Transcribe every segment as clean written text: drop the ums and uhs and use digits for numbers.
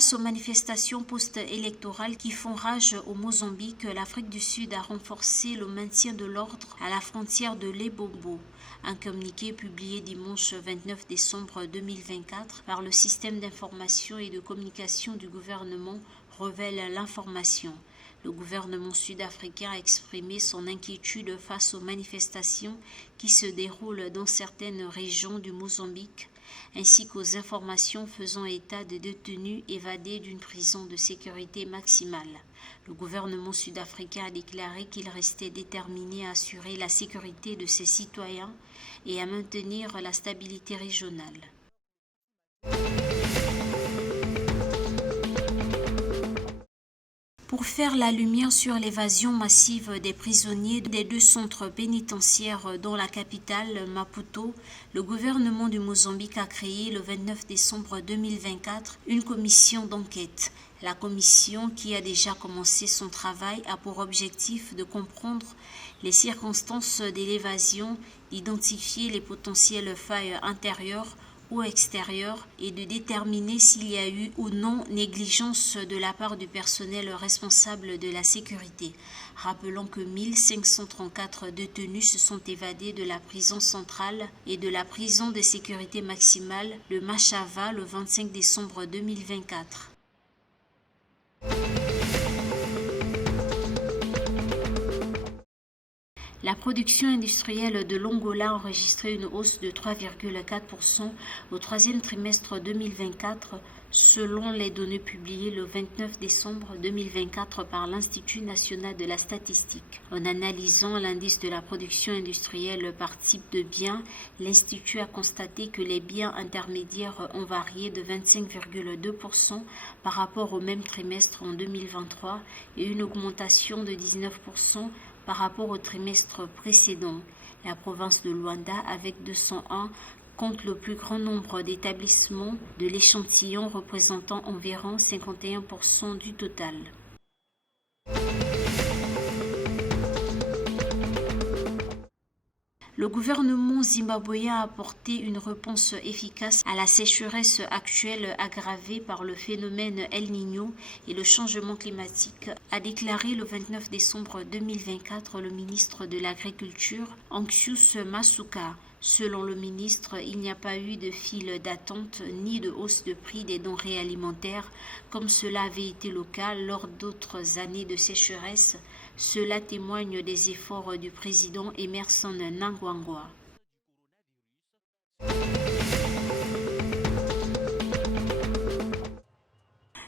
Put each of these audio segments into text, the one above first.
Face aux manifestations post-électorales qui font rage au Mozambique, l'Afrique du Sud a renforcé le maintien de l'ordre à la frontière de Lebombo. Un communiqué publié dimanche 29 décembre 2024 par le système d'information et de communication du gouvernement révèle l'information. Le gouvernement sud-africain a exprimé son inquiétude face aux manifestations qui se déroulent dans certaines régions du Mozambique, ainsi qu'aux informations faisant état de détenus évadés d'une prison de sécurité maximale. Le gouvernement sud-africain a déclaré qu'il restait déterminé à assurer la sécurité de ses citoyens et à maintenir la stabilité régionale. Pour faire la lumière sur l'évasion massive des prisonniers des deux centres pénitentiaires dans la capitale, Maputo, le gouvernement du Mozambique a créé le 29 décembre 2024 une commission d'enquête. La commission, qui a déjà commencé son travail, a pour objectif de comprendre les circonstances de l'évasion, d'identifier les potentielles failles intérieures ou extérieure et de déterminer s'il y a eu ou non négligence de la part du personnel responsable de la sécurité. Rappelons que 1534 détenus se sont évadés de la prison centrale et de la prison de sécurité maximale de Machava le 25 décembre 2024. La production industrielle de l'Angola a enregistré une hausse de 3,4% au troisième trimestre 2024, selon les données publiées le 29 décembre 2024 par l'Institut national de la statistique. En analysant l'indice de la production industrielle par type de biens, l'Institut a constaté que les biens intermédiaires ont varié de 25,2% par rapport au même trimestre en 2023 et une augmentation de 19% par rapport au trimestre précédent. La province de Luanda, avec 201, compte le plus grand nombre d'établissements de l'échantillon représentant environ 51% du total. Le gouvernement zimbabwéen a apporté une réponse efficace à la sécheresse actuelle aggravée par le phénomène El Niño et le changement climatique, a déclaré le 29 décembre 2024 le ministre de l'Agriculture, Anxious Masuka. Selon le ministre, il n'y a pas eu de file d'attente ni de hausse de prix des denrées alimentaires comme cela avait été le cas lors d'autres années de sécheresse. Cela témoigne des efforts du président Emmerson Mnangagwa.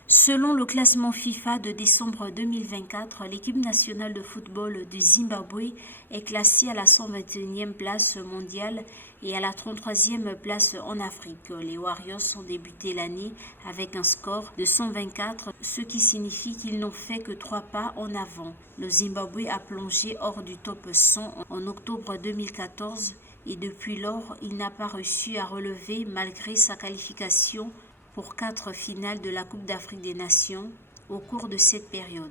Selon le classement FIFA de décembre 2024, l'équipe nationale de football du Zimbabwe est classée à la 121e place mondiale et à la 33e place en Afrique. Les Warriors ont débuté l'année avec un score de 124, ce qui signifie qu'ils n'ont fait que 3 pas en avant. Le Zimbabwe a plongé hors du top 100 en octobre 2014 et depuis lors, il n'a pas réussi à relever malgré sa qualification pour 4 finales de la Coupe d'Afrique des Nations au cours de cette période.